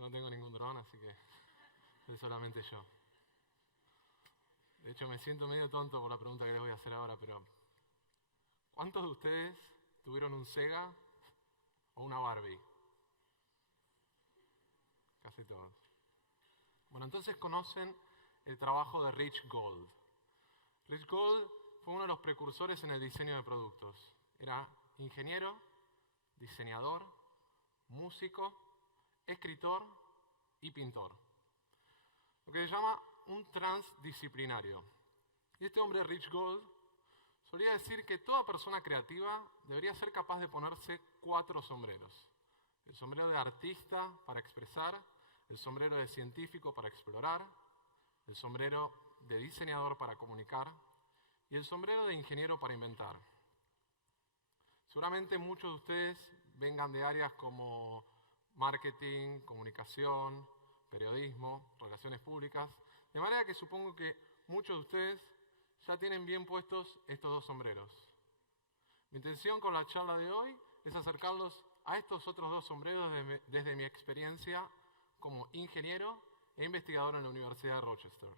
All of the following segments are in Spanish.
Yo no tengo ningún dron, así que soy solamente yo. De hecho, me siento medio tonto por la pregunta que les voy a hacer ahora, pero ¿cuántos de ustedes tuvieron un Sega o una Barbie? Casi todos. Bueno, entonces conocen el trabajo de Rich Gold. Rich Gold fue uno de los precursores en el diseño de productos. Era ingeniero, diseñador, músico, escritor y pintor. Lo que se llama un transdisciplinario. Y este hombre, Rich Gold, solía decir que toda persona creativa debería ser capaz de ponerse 4 sombreros. El sombrero de artista para expresar, el sombrero de científico para explorar, el sombrero de diseñador para comunicar y el sombrero de ingeniero para inventar. Seguramente muchos de ustedes vengan de áreas como marketing, comunicación, periodismo, relaciones públicas, de manera que supongo que muchos de ustedes ya tienen bien puestos estos 2 sombreros. Mi intención con la charla de hoy es acercarlos a estos otros 2 sombreros desde mi experiencia como ingeniero e investigador en la Universidad de Rochester.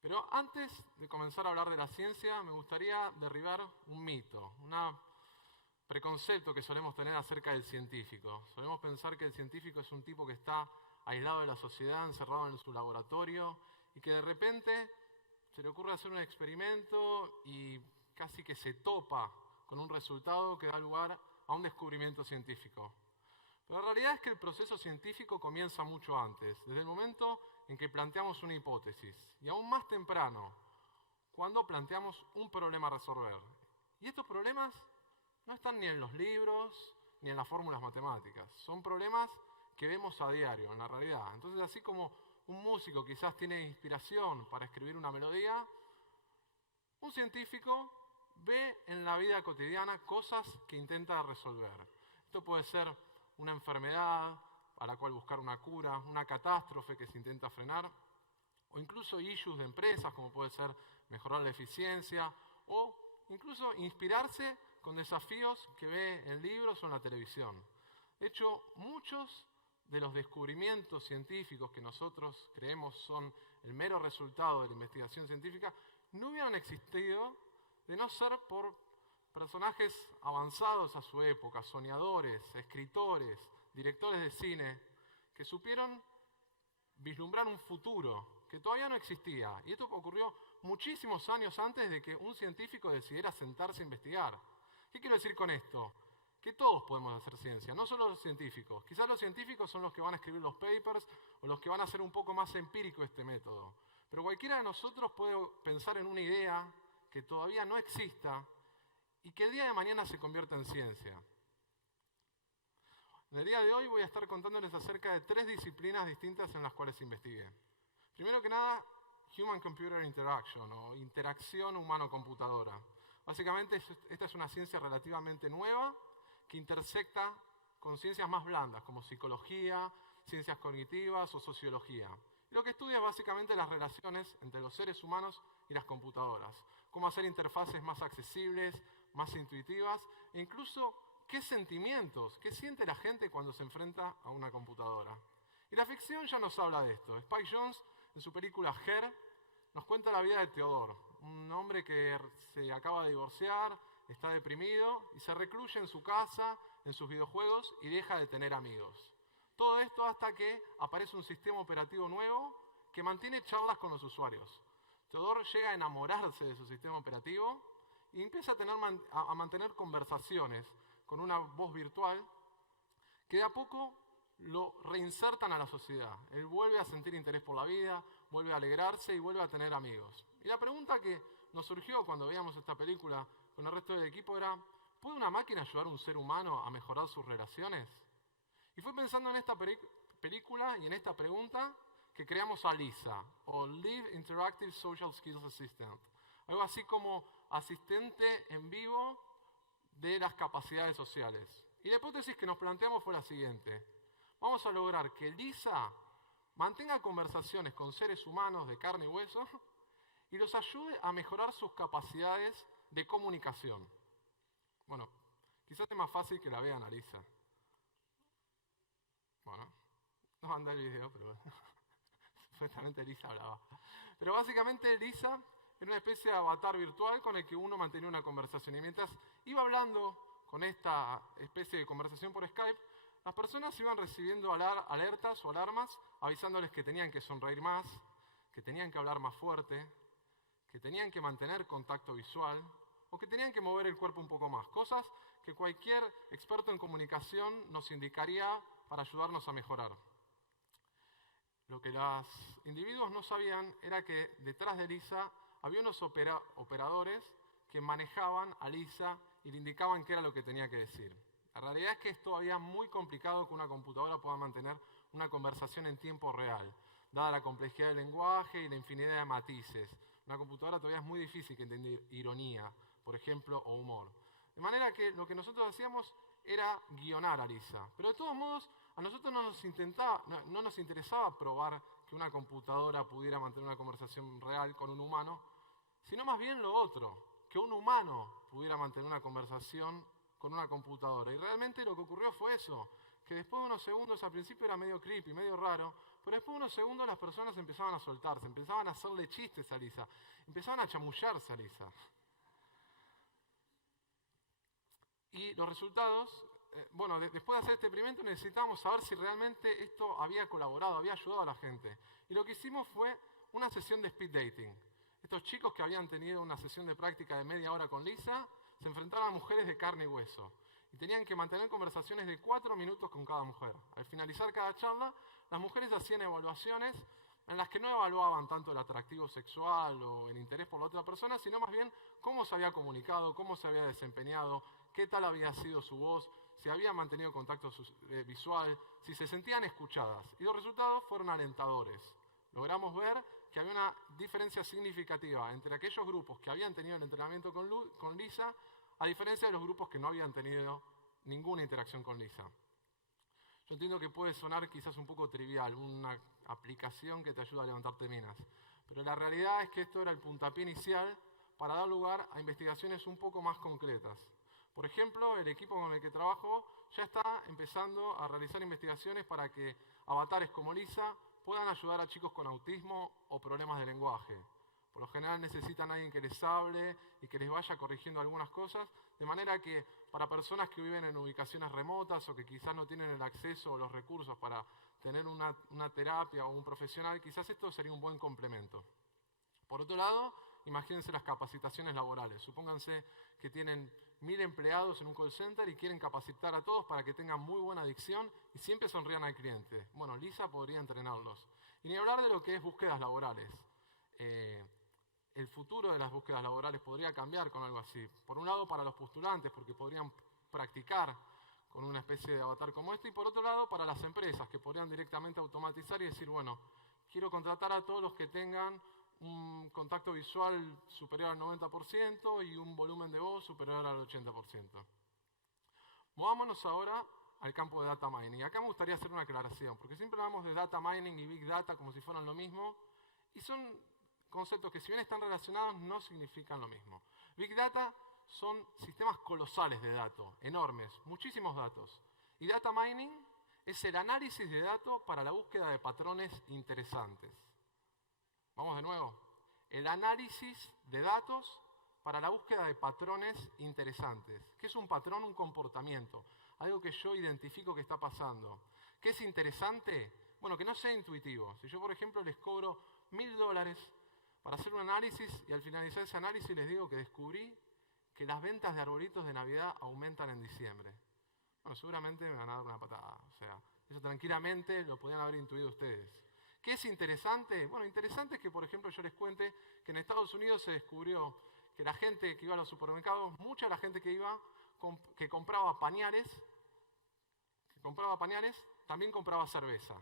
Pero antes de comenzar a hablar de la ciencia, me gustaría derribar un mito, un preconcepto que solemos tener acerca del científico. Solemos pensar que el científico es un tipo que está aislado de la sociedad, encerrado en su laboratorio, y que de repente se le ocurre hacer un experimento y casi que se topa con un resultado que da lugar a un descubrimiento científico. Pero la realidad es que el proceso científico comienza mucho antes, desde el momento en que planteamos una hipótesis, y aún más temprano, cuando planteamos un problema a resolver. Y estos problemas no están ni en los libros, ni en las fórmulas matemáticas. Son problemas que vemos a diario, en la realidad. Entonces, así como un músico quizás tiene inspiración para escribir una melodía, un científico ve en la vida cotidiana cosas que intenta resolver. Esto puede ser una enfermedad a la cual buscar una cura, una catástrofe que se intenta frenar, o incluso issues de empresas, como puede ser mejorar la eficiencia, o incluso inspirarse con desafíos que ve en libros o en la televisión. De hecho, muchos de los descubrimientos científicos que nosotros creemos son el mero resultado de la investigación científica no hubieran existido de no ser por personajes avanzados a su época, soñadores, escritores, directores de cine, que supieron vislumbrar un futuro que todavía no existía. Y esto ocurrió muchísimos años antes de que un científico decidiera sentarse a investigar. ¿Qué quiero decir con esto? Que todos podemos hacer ciencia, no solo los científicos. Quizás los científicos son los que van a escribir los papers o los que van a hacer un poco más empírico este método. Pero cualquiera de nosotros puede pensar en una idea que todavía no exista y que el día de mañana se convierta en ciencia. En el día de hoy voy a estar contándoles acerca de 3 disciplinas distintas en las cuales investigué. Primero que nada, Human-Computer Interaction, o interacción humano-computadora. Básicamente, esta es una ciencia relativamente nueva que intersecta con ciencias más blandas, como psicología, ciencias cognitivas o sociología. Y lo que estudia es básicamente las relaciones entre los seres humanos y las computadoras. Cómo hacer interfaces más accesibles, más intuitivas, e incluso qué sentimientos, qué siente la gente cuando se enfrenta a una computadora. Y la ficción ya nos habla de esto. Spike Jonze, en su película Her, nos cuenta la vida de Theodore, un hombre que se acaba de divorciar, está deprimido y se recluye en su casa, en sus videojuegos y deja de tener amigos. Todo esto hasta que aparece un sistema operativo nuevo que mantiene charlas con los usuarios. Theodore llega a enamorarse de su sistema operativo y empieza a mantener conversaciones con una voz virtual que de a poco lo reinsertan a la sociedad. Él vuelve a sentir interés por la vida, vuelve a alegrarse y vuelve a tener amigos. Y la pregunta que nos surgió cuando veíamos esta película con el resto del equipo era, ¿puede una máquina ayudar a un ser humano a mejorar sus relaciones? Y fue pensando en esta película y en esta pregunta que creamos a LISA, o Live Interactive Social Skills Assistant. Algo así como asistente en vivo de las capacidades sociales. Y la hipótesis que nos planteamos fue la siguiente. Vamos a lograr que LISA mantenga conversaciones con seres humanos de carne y hueso y los ayude a mejorar sus capacidades de comunicación. Bueno, quizás es más fácil que la vean a LISA. Bueno, anda el video, pero bueno, supuestamente Lisa hablaba. Pero básicamente Lisa era una especie de avatar virtual con el que uno mantenía una conversación. Y mientras iba hablando con esta especie de conversación por Skype, las personas iban recibiendo alertas o alarmas avisándoles que tenían que sonreír más, que tenían que hablar más fuerte, que tenían que mantener contacto visual o que tenían que mover el cuerpo un poco más. Cosas que cualquier experto en comunicación nos indicaría para ayudarnos a mejorar. Lo que los individuos no sabían era que detrás de Lisa había unos operadores que manejaban a Lisa y le indicaban qué era lo que tenía que decir. La realidad es que es todavía muy complicado que una computadora pueda mantener una conversación en tiempo real, dada la complejidad del lenguaje y la infinidad de matices. Una computadora todavía es muy difícil que entienda ironía, por ejemplo, o humor. De manera que lo que nosotros hacíamos era guionar a Lisa. Pero de todos modos, a nosotros no nos interesaba probar que una computadora pudiera mantener una conversación real con un humano, sino más bien lo otro, que un humano pudiera mantener una conversación con una computadora. Y realmente lo que ocurrió fue eso, que después de unos segundos, al principio era medio creepy, medio raro, pero después de unos segundos las personas empezaban a soltarse, empezaban a hacerle chistes a Lisa, empezaban a chamullarse a Lisa. Y los resultados, después de hacer este experimento necesitábamos saber si realmente esto había colaborado, había ayudado a la gente. Y lo que hicimos fue una sesión de speed dating. Estos chicos que habían tenido una sesión de práctica de media hora con Lisa, se enfrentaron a mujeres de carne y hueso. Y tenían que mantener conversaciones de 4 minutos con cada mujer. Al finalizar cada charla, las mujeres hacían evaluaciones en las que no evaluaban tanto el atractivo sexual o el interés por la otra persona, sino más bien cómo se había comunicado, cómo se había desempeñado, qué tal había sido su voz, si había mantenido contacto visual, si se sentían escuchadas. Y los resultados fueron alentadores. Logramos ver que había una diferencia significativa entre aquellos grupos que habían tenido el entrenamiento con Lisa, a diferencia de los grupos que no habían tenido ninguna interacción con Lisa. Yo entiendo que puede sonar quizás un poco trivial, una aplicación que te ayuda a levantarte minas, pero la realidad es que esto era el puntapié inicial para dar lugar a investigaciones un poco más concretas. Por ejemplo, el equipo con el que trabajo ya está empezando a realizar investigaciones para que avatares como Lisa puedan ayudar a chicos con autismo o problemas de lenguaje. Por lo general necesitan a alguien que les hable y que les vaya corrigiendo algunas cosas, de manera que para personas que viven en ubicaciones remotas o que quizás no tienen el acceso o los recursos para tener una terapia o un profesional, quizás esto sería un buen complemento. Por otro lado, imagínense las capacitaciones laborales. Supónganse que tienen 1000 empleados en un call center y quieren capacitar a todos para que tengan muy buena dicción y siempre sonrían al cliente. Bueno, Lisa podría entrenarlos. Y ni hablar de lo que es búsquedas laborales. El futuro de las búsquedas laborales podría cambiar con algo así. Por un lado, para los postulantes, porque podrían practicar con una especie de avatar como este, y por otro lado, para las empresas, que podrían directamente automatizar y decir, bueno, quiero contratar a todos los que tengan un contacto visual superior al 90% y un volumen de voz superior al 80%. Movámonos ahora al campo de data mining. Acá me gustaría hacer una aclaración, porque siempre hablamos de data mining y big data como si fueran lo mismo, y son conceptos que si bien están relacionados no significan lo mismo. Big data son sistemas colosales de datos, enormes, muchísimos datos. Y data mining es el análisis de datos para la búsqueda de patrones interesantes. Vamos de nuevo. El análisis de datos para la búsqueda de patrones interesantes. ¿Qué es un patrón? Un comportamiento. Algo que yo identifico que está pasando. ¿Qué es interesante? Bueno, que no sea intuitivo. Si yo, por ejemplo, les cobro $1000 para hacer un análisis y al finalizar ese análisis les digo que descubrí que las ventas de arbolitos de Navidad aumentan en diciembre. Bueno, seguramente me van a dar una patada. O sea, eso tranquilamente lo podían haber intuido ustedes. ¿Qué es interesante? Bueno, interesante es que, por ejemplo, yo les cuente que en Estados Unidos se descubrió que la gente que iba a los supermercados, mucha de la gente que compraba pañales, también compraba cerveza.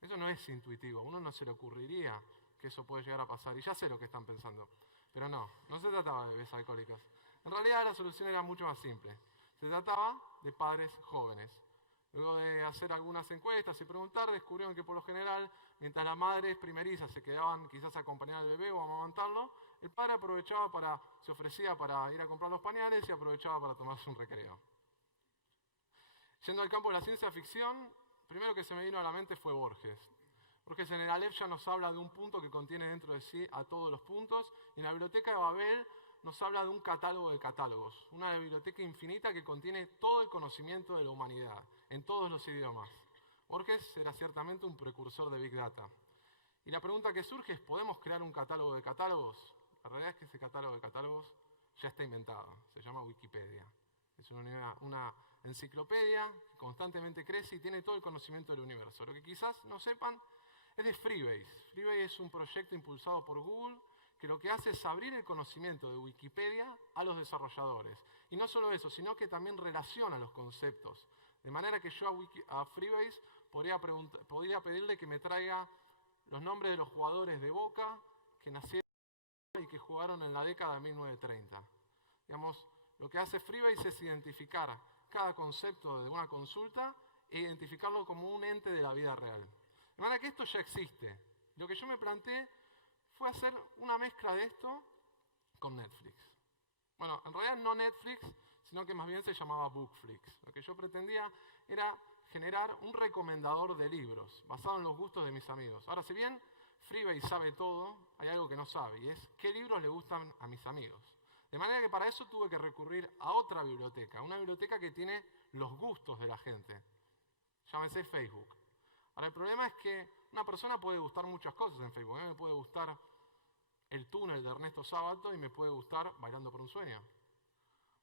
Eso no es intuitivo, a uno no se le ocurriría que eso puede llegar a pasar. Y ya sé lo que están pensando, pero no se trataba de bebidas alcohólicas. En realidad la solución era mucho más simple. Se trataba de padres jóvenes. Luego de hacer algunas encuestas y preguntar, descubrieron que por lo general, mientras las madres primerizas se quedaban quizás a acompañar al bebé o a amamantarlo, el padre se ofrecía para ir a comprar los pañales y aprovechaba para tomarse un recreo. Yendo al campo de la ciencia ficción, primero que se me vino a la mente fue Borges. Borges en el Aleph ya nos habla de un punto que contiene dentro de sí a todos los puntos, y en la biblioteca de Babel nos habla de un catálogo de catálogos, una biblioteca infinita que contiene todo el conocimiento de la humanidad, en todos los idiomas. Borges era ciertamente un precursor de Big Data. Y la pregunta que surge es, ¿podemos crear un catálogo de catálogos? La realidad es que ese catálogo de catálogos ya está inventado, se llama Wikipedia. Es una enciclopedia que constantemente crece y tiene todo el conocimiento del universo. Lo que quizás no sepan es de Freebase. Freebase es un proyecto impulsado por Google que lo que hace es abrir el conocimiento de Wikipedia a los desarrolladores. Y no solo eso, sino que también relaciona los conceptos. De manera que yo a Freebase podría pedirle que me traiga los nombres de los jugadores de Boca que nacieron y que jugaron en la década de 1930. Digamos, lo que hace Freebase es identificar cada concepto de una consulta e identificarlo como un ente de la vida real. De manera que esto ya existe. Lo que yo me planteé fue hacer una mezcla de esto con Netflix. Bueno, en realidad no Netflix, sino que más bien se llamaba Bookflix. Lo que yo pretendía era generar un recomendador de libros, basado en los gustos de mis amigos. Ahora, si bien Freebase sabe todo, hay algo que no sabe, y es qué libros le gustan a mis amigos. De manera que para eso tuve que recurrir a otra biblioteca, una biblioteca que tiene los gustos de la gente. Llámese Facebook. Ahora, el problema es que una persona puede gustar muchas cosas en Facebook. A mí me puede gustar El túnel de Ernesto Sábato y me puede gustar Bailando por un sueño.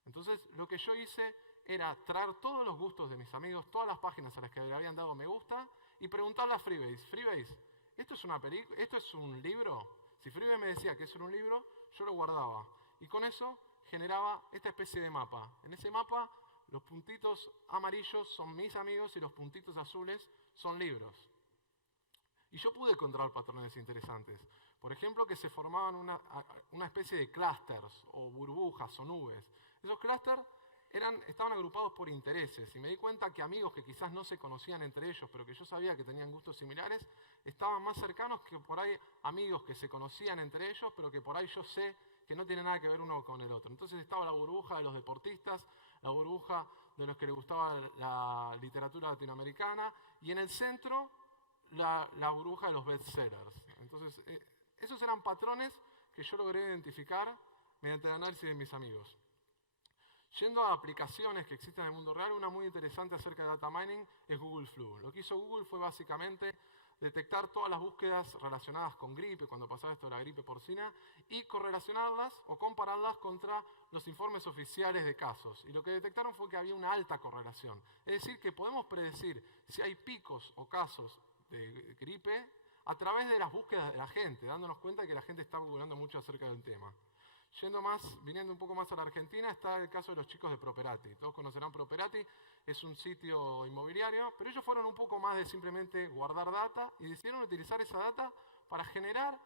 Entonces, lo que yo hice era traer todos los gustos de mis amigos, todas las páginas a las que le habían dado me gusta, y preguntarle a Freebase, Freebase, ¿esto es un libro? Si Freebase me decía que eso era un libro, yo lo guardaba. Y con eso generaba esta especie de mapa. En ese mapa, los puntitos amarillos son mis amigos y los puntitos azules son libros. Y yo pude encontrar patrones interesantes. Por ejemplo, que se formaban una especie de clústeres o burbujas o nubes. Esos clústeres estaban agrupados por intereses y me di cuenta que amigos que quizás no se conocían entre ellos, pero que yo sabía que tenían gustos similares, estaban más cercanos que por ahí amigos que se conocían entre ellos, pero que por ahí yo sé que no tienen nada que ver uno con el otro. Entonces estaba la burbuja de los deportistas, la burbuja de los que les gustaba la literatura latinoamericana y en el centro la burbuja de los bestsellers. Entonces esos eran patrones que yo logré identificar mediante el análisis de mis amigos. Yendo a aplicaciones que existen en el mundo real, una muy interesante acerca de data mining es Google Flu. Lo que hizo Google fue básicamente detectar todas las búsquedas relacionadas con gripe, cuando pasaba esto de la gripe porcina, y correlacionarlas o compararlas contra los informes oficiales de casos. Y lo que detectaron fue que había una alta correlación. Es decir, que podemos predecir si hay picos o casos de gripe a través de las búsquedas de la gente, dándonos cuenta de que la gente está googleando mucho acerca del tema. Viniendo un poco más a la Argentina, está el caso de los chicos de Properati. Todos conocerán Properati, es un sitio inmobiliario, pero ellos fueron un poco más de simplemente guardar data y decidieron utilizar esa data para generar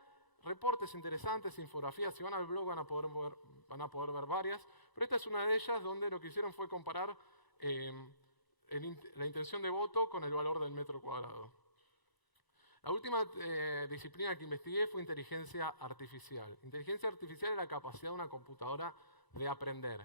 reportes interesantes, infografías. Si van al blog van a poder ver varias, pero esta es una de ellas donde lo que hicieron fue comparar la intención de voto con el valor del metro cuadrado. La última disciplina que investigué fue inteligencia artificial. Inteligencia artificial es la capacidad de una computadora de aprender.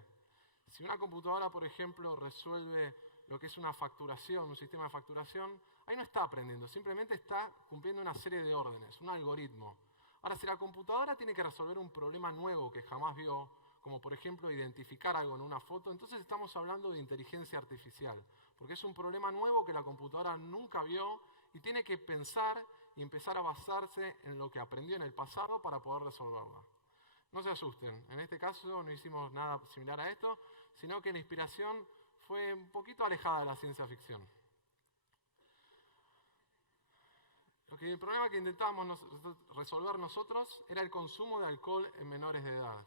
Si una computadora, por ejemplo, resuelve lo que es una facturación, un sistema de facturación, ahí no está aprendiendo, simplemente está cumpliendo una serie de órdenes, un algoritmo. Ahora, si la computadora tiene que resolver un problema nuevo que jamás vio, como por ejemplo identificar algo en una foto, entonces estamos hablando de inteligencia artificial, porque es un problema nuevo que la computadora nunca vio y tiene que pensar y empezar a basarse en lo que aprendió en el pasado para poder resolverla. No se asusten, en este caso no hicimos nada similar a esto, sino que la inspiración fue un poquito alejada de la ciencia ficción. El problema que intentábamos resolver nosotros era el consumo de alcohol en menores de edad.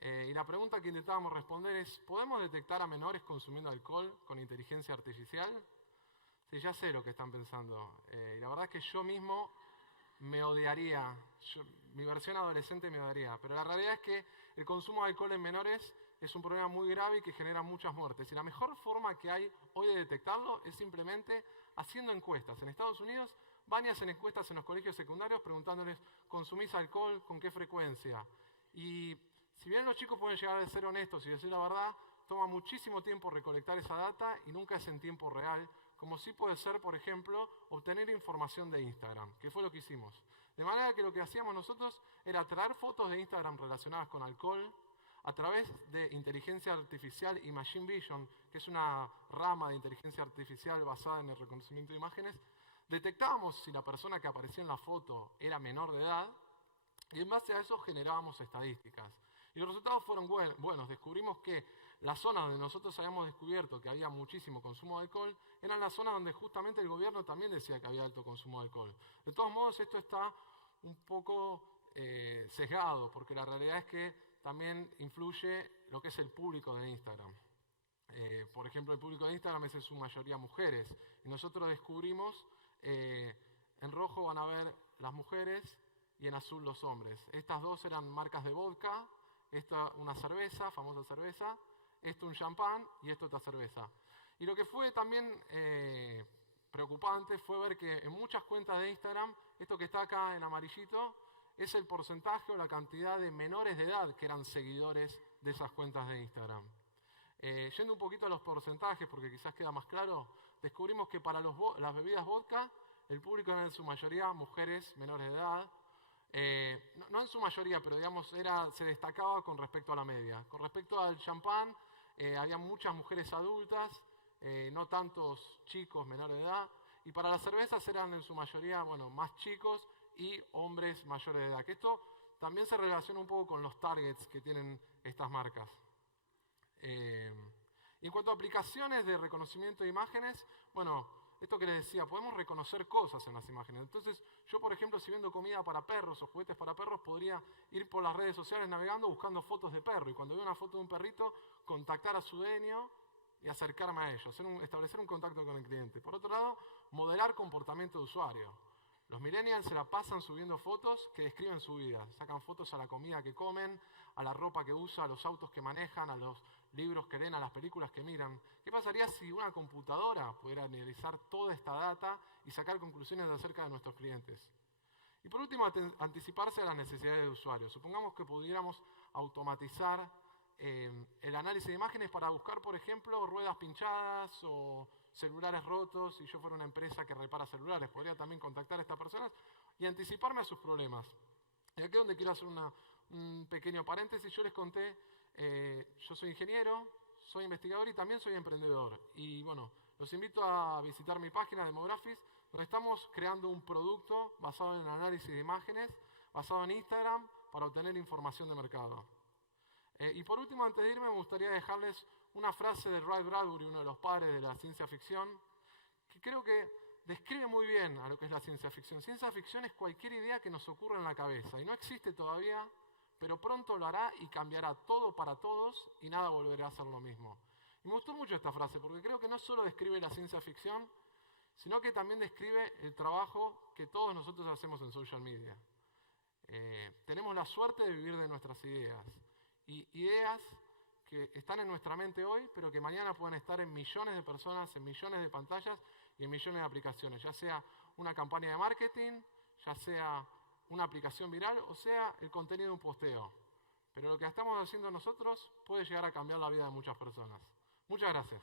Y la pregunta que intentábamos responder es, ¿podemos detectar a menores consumiendo alcohol con inteligencia artificial? Sí, ya sé lo que están pensando. Y la verdad es que yo mismo me odiaría, mi versión adolescente me odiaría, pero la realidad es que el consumo de alcohol en menores es un problema muy grave y que genera muchas muertes. Y la mejor forma que hay hoy de detectarlo es simplemente haciendo encuestas. En Estados Unidos van y hacen encuestas en los colegios secundarios preguntándoles, ¿consumís alcohol? ¿Con qué frecuencia? Y si bien los chicos pueden llegar a ser honestos y decir la verdad, toma muchísimo tiempo recolectar esa data y nunca es en tiempo real, como sí puede ser, por ejemplo, obtener información de Instagram, que fue lo que hicimos. De manera que lo que hacíamos nosotros era traer fotos de Instagram relacionadas con alcohol a través de inteligencia artificial y machine vision, que es una rama de inteligencia artificial basada en el reconocimiento de imágenes. Detectábamos si la persona que aparecía en la foto era menor de edad y en base a eso generábamos estadísticas. Y los resultados fueron buenos. Descubrimos que las zonas donde nosotros habíamos descubierto que había muchísimo consumo de alcohol eran las zonas donde justamente el gobierno también decía que había alto consumo de alcohol. De todos modos, esto está un poco sesgado, porque la realidad es que también influye lo que es el público de Instagram. Por ejemplo, el público de Instagram es en su mayoría mujeres. Y nosotros descubrimos, en rojo van a ver las mujeres y en azul los hombres. Estas dos eran marcas de vodka, esta una cerveza, famosa cerveza, esto un champán y esto otra cerveza. Y lo que fue también preocupante fue ver que en muchas cuentas de Instagram, esto que está acá en amarillito, es el porcentaje o la cantidad de menores de edad que eran seguidores de esas cuentas de Instagram. Yendo un poquito a los porcentajes, porque quizás queda más claro, descubrimos que para las bebidas vodka, el público era en su mayoría mujeres menores de edad. No en su mayoría, pero digamos se destacaba con respecto a la media. Con respecto al champán, había muchas mujeres adultas, no tantos chicos menores de edad. Y para las cervezas eran en su mayoría, más chicos y hombres mayores de edad. Que esto también se relaciona un poco con los targets que tienen estas marcas. En cuanto a aplicaciones de reconocimiento de imágenes, esto que les decía, podemos reconocer cosas en las imágenes. Entonces, yo, por ejemplo, si vendo comida para perros o juguetes para perros, podría ir por las redes sociales navegando buscando fotos de perro. Y cuando veo una foto de un perrito, contactar a su dueño y acercarme a ellos, establecer un contacto con el cliente. Por otro lado, modelar comportamiento de usuario. Los millennials se la pasan subiendo fotos que describen su vida. Sacan fotos a la comida que comen, a la ropa que usan, a los autos que manejan, a los libros que leen, a las películas que miran. ¿Qué pasaría si una computadora pudiera analizar toda esta data y sacar conclusiones acerca de nuestros clientes? Y por último, anticiparse a las necesidades del usuario. Supongamos que pudiéramos automatizar el análisis de imágenes para buscar, por ejemplo, ruedas pinchadas o celulares rotos. Si yo fuera una empresa que repara celulares, podría también contactar a estas personas y anticiparme a sus problemas. Y aquí es donde quiero hacer un pequeño paréntesis. Yo les conté, yo soy ingeniero, soy investigador y también soy emprendedor. Y los invito a visitar mi página Demographics, donde estamos creando un producto basado en análisis de imágenes, basado en Instagram, para obtener información de mercado. Y por último, antes de irme, me gustaría dejarles una frase de Ray Bradbury, uno de los padres de la ciencia ficción, que creo que describe muy bien a lo que es la ciencia ficción. Ciencia ficción es cualquier idea que nos ocurra en la cabeza y no existe todavía, pero pronto lo hará y cambiará todo para todos y nada volverá a ser lo mismo. Y me gustó mucho esta frase porque creo que no solo describe la ciencia ficción, sino que también describe el trabajo que todos nosotros hacemos en social media. Tenemos la suerte de vivir de nuestras ideas. Y ideas que están en nuestra mente hoy, pero que mañana pueden estar en millones de personas, en millones de pantallas y en millones de aplicaciones, ya sea una campaña de marketing, ya sea una aplicación viral o sea el contenido de un posteo. Pero lo que estamos haciendo nosotros puede llegar a cambiar la vida de muchas personas. Muchas gracias.